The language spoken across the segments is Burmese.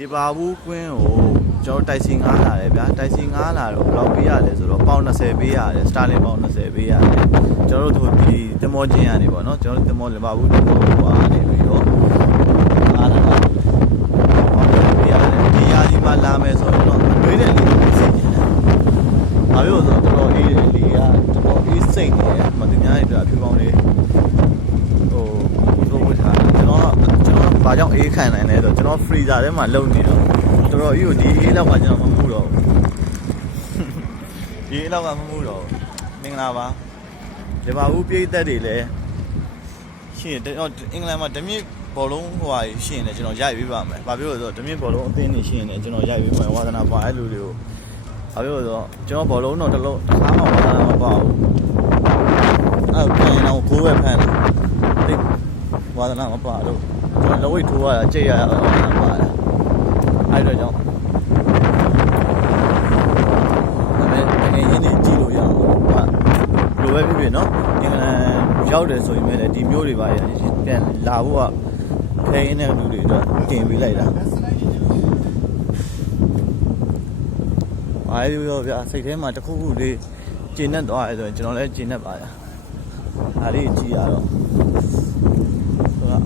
ဒီပါဘူးကွင်းကိုကျွန်တော်တိုက်စီငားလာတယ်ဗျာတိုက်စီငားလာတော့ဘယ်လောက်ပေးရလဲဆိုတော့ပေါင်20ပေးရတယ်စတာလင်ပေါင်20ပေးရတယ်ကျွန်တော်တို့ဒီတမောချင်းရတယ်ပေါ့နော်ကျွန်တော်တို့တမောလီပါဘူးတမောဟွာနေပြီးတော့အားလာတော့ပေါင်20ပေးရတယ်ဒီရာဒီမှာလာမယ်ဆိုတော့တွေးတယ်လေစိတ်နေတယ်ဘာလို့ဆိုတော့တော်တော်အေးတယ်လေကတော်တော်အေးစိတ်နေတယ်မတင်များနေတာဖြူပေါင်းလေးတို့ဝတ်ထားကျွန်တော်ဘာကြောင့်အေးခံနိုင်လဲဆိုတော့ကျွန်တော် freezer ထဲမှာလုံနေတော့တော်တော်ကြီးကိုဒီအေးလောက်ကကျွန်တော်မမှုတော့ဘူးဒီအေးလောက်ကမမှုတော့မင်္ဂလာပါဒီမှာဦးပြည်သက်တွေလည်းရှိတယ်အင်္ဂလန်မှာဓမြင့်ဘောလုံးဟိုဟာရှိရင်လည်းကျွန်တော်ရိုက်ပေးပါမယ်ဘာဖြစ်လို့လဲဆိုတော့ဓမြင့်ဘောလုံးအသင်းတွေရှိရင်လည်းကျွန်တော်ရိုက်ပေးမယ်ဝါသနာပါအဲ့လူတွေကိုဘာဖြစ်လို့လဲဆိုတော့ကျွန်တော်ဘောလုံးတော့တစ်ခါမှဝါသနာမပါဘူးအဲ့ပြန်တော့ကိုယ်ပဲဖမ်းတယ်ဝါသနာမပါလို့ကျွန်တော်လက်ဝိတ်ထိုးရတာကြိတ်ရတာဝါသနာပါတယ်အဲ့တော့ကြောင့်ဒါပေမဲ့ငယ်ရင်းနေကြည့်လို့ရအောင်ဟာလိုပဲဖြစ်ဖြစ်နော်အင်္ဂလန်ရောက်တယ်ဆိုရင်လည်းဒီမျိုးတွေပါရပြန်လာဖို့ကခဲရင်းတဲ့လူတွေအတွက်တင်ပေးလိုက်တာအားရောဗျာစိတ်ထဲမှာတစ်ခုခုလေးကျဉ်နဲ့သွားရဲဆိုရင်ကျွန်တော်လည်းကျဉ်နဲ့ပါရအားလေးကြည့်ရတော့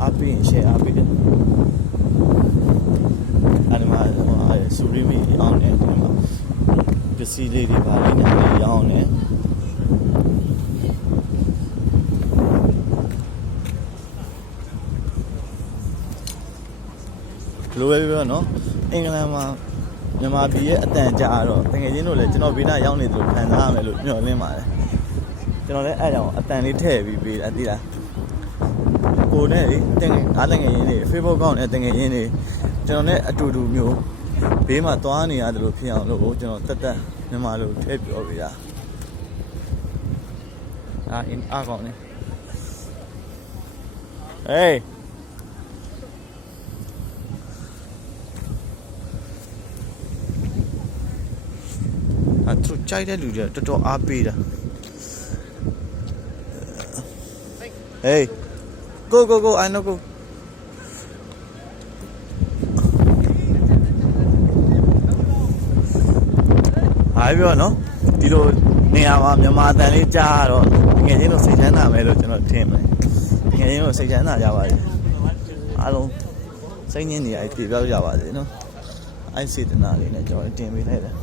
အားပေးရင် share အားပေးတယ်အဲ့ဒီမှာစူရီမီအောင်တယ်ဒီမှာပစ္စည်းလေးတွေပါလေးနဲ့ရောင်းတယ်လိုပဲပြောနော်အင်္ဂလန်မှာမြန်မာပြည်ရဲ့အတန်ကြာတော့တကယ်ချင်းတို့လည်းကျွန်တော်ဘေးနားရောက်နေသလိုခံစားရမယ်လို့မျှော်လင့်ပါတယ်ကျွန်တော်လည်းအဲ့ကြောင့်အတန်လေးထည့်ပြီးပေးတာသိလားကိုနဲ့တင်ငယ်အားတငယ်ရင်းတွေ Facebook ကောင်းနဲ့တငယ်ရင်းတွေကျွန်တော်နဲ့အတူတူမျိုးဘေးမှာသွားနေရတယ်လို့ဖြစ်အောင်လို့ကျွန်တော်တက်မြန်မာလိုထည့်ပြောပေးတာအားကောင်းနေဟေးသူကြိုက်တဲ့လူတွေတော်တော်အားပေးတာဟေးgo I know go အားပြောနော်ဒီလိုနေရာမှာမြန်မာအတန်လေးကြားတော့ငယ်ချင်းတို့စိတ်ချမ်းသာမယ်လို့ကျွန်တော်ထင်တယ်ငယ်ချင်းတို့စိတ်ချမ်းသာကြပါစေအားလုံးစိတ်ငြင်းနေရပြေပြောက်ကြပါစေနော်အဲ့စေတနာလေးနဲ့ကျွန်တော်တင်ပေးလိုက်တယ်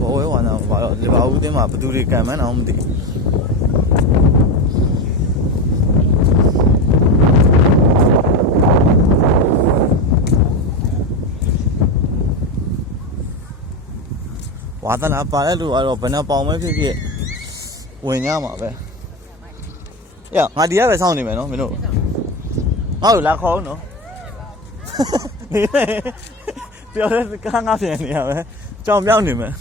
ဘောဝဲဝါနာဘာလို့ဒီဘာဦးတင်းမှာဘသူတွေကံမန်းအောင်မသိဝါသနာပါတဲ့လူကတော့ဘယ်နှပေါင်ပဲဖြစ်ဖြစ်ဝင်ကြမှာပဲရငါဒီကပဲစောင့်နေမယ်နော်မင်းတို့ငါ့ကိုလာခေါ်နော်ပြောတဲ့ကားငါပြန်နေရပဲကြောင်ပြောင်းနေမယ်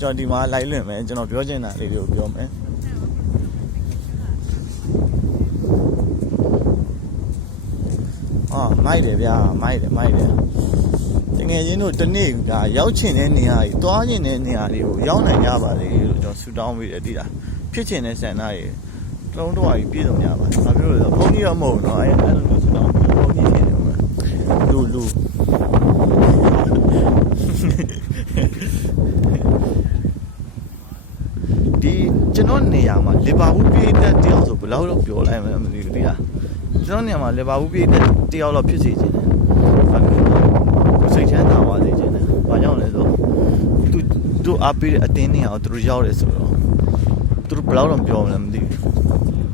ကျွန်တော်ဒီမှာလိုက်လွင့်မယ်ကျွန်တော်ပြောချင်တာလေးတွေကိုပြောမယ်မိုက်တယ်ဗျာမိုက်တယ်တကယ်ချင်းတို့တနေ့ကရောက်ချင်တဲ့နေရာကြီးသွားချင်တဲ့နေရာတွေကိုရောက်နိုင်ကြပါလေလို့ကျွန်တော်ဆူတောင်းပေးတယ်တိလားဖြစ်ချင်တဲ့ဆန္ဒတွေလုံးတော့ကြီးပြည့်စုံကြပါဘာဖြစ်လို့လဲဆိုတော့ဘုန်းကြီးတော့မဟုတ်တော့အဲ့လိုမျိုးဆူတောင်းဘုန်းကြီးဖြစ်နေမှာလူဒီကျွန်တော်နေရာမှာလီဗာပူးပြည်သက်တယောက်ဆိုဘယ်လောက်တော့ပြောလိုက်မှမသိဘူးတိလားကျွန်တော်နေရာမှာလီဗာပူးပြည်သက်တယောက်တော့ဖြစ်စီခြင်းတယ်ဘာလို့လဲစိတ်ချမ်းသာပါစေခြင်းတယ်ဘာကြောင့်လဲဆိုသူအားပေးတဲ့အတင်းနေအောင်သူတို့ရောက်တယ်ဆိုတော့သူတို့ဘယ်လောက်တော့ပြောမလဲမသိဘူး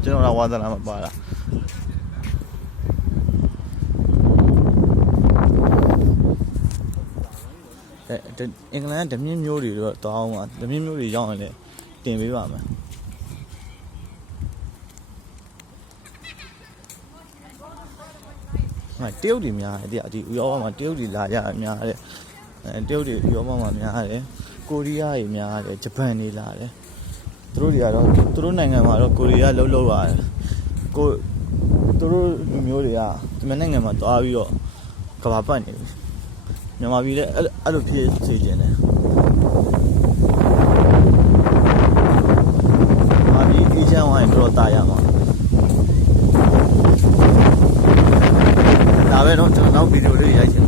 ကျွန်တော်ကဝါသနာမပါတာအင်္ဂလန်ဓမြင့်မျိုးတွေတော့တောင်းပါဓမြင့်မျိုးတွေရောက်ရင်လည်းတင်ပေးပါမယ်တရုတ်တွေများတယ်ဒီဥရောပမှာတရုတ်တွေလာကြများတယ်တရုတ်တွေဥရောပမှာများတယ်ကိုရီးယားတွေများတယ်ဂျပန်တွေလာတယ်သူတို့တွေကတော့သူတို့နိုင်ငံမှာတော့ကိုရီးယားလှုပ်ရတယ်သူတို့လူမျိုးတွေကဒီနိုင်ငံမှာသွားပြီးတော့ကဘာပတ်နေပြီမြန်မာပြည်လည်းအဲ့လိုဖြစ်စေချင်တယ်မြန်မာပြည်အေးချမ်းဝ တော့တာရမှာဒါပဲတော့ကျွန်တော်နောက်ဗီဒီယိုလေးရိုက်ချင်